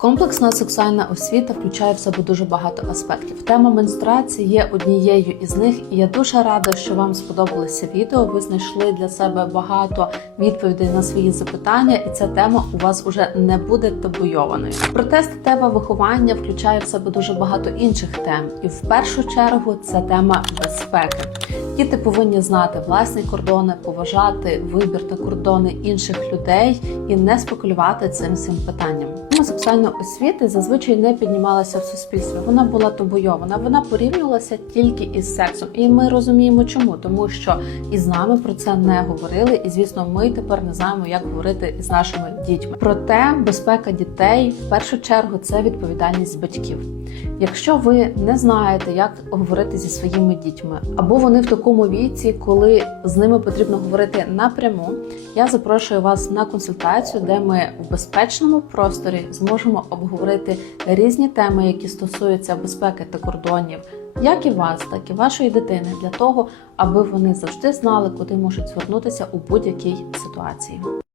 Комплексна сексуальна освіта включає в себе дуже багато аспектів. Тема менструації є однією із них, і я дуже рада, що вам сподобалося відео. Ви знайшли для себе багато відповідей на свої запитання, і ця тема у вас уже не буде табуйованою. Проте статеве виховання включає в себе дуже багато інших тем, і в першу чергу це тема безпеки. Діти повинні знати власні кордони, поважати вибір та кордони інших людей і не спекулювати цим всім питанням. Тема сексуальної освіти зазвичай не піднімалася в суспільстві. Вона була табуйована, вона порівнювалася тільки із сексом. І ми розуміємо, чому тому, що із нами про це не говорили, і звісно, ми тепер не знаємо, як говорити із нашими дітьми. Проте безпека дітей в першу чергу це відповідальність батьків. Якщо ви не знаєте, як говорити зі своїми дітьми, або вони в такому віці, коли з ними потрібно говорити напряму, я запрошую вас на консультацію, де ми в безпечному просторі зможемо обговорити різні теми, які стосуються безпеки та кордонів, як і вас, так і вашої дитини, для того, аби вони завжди знали, куди можуть звернутися у будь-якій ситуації.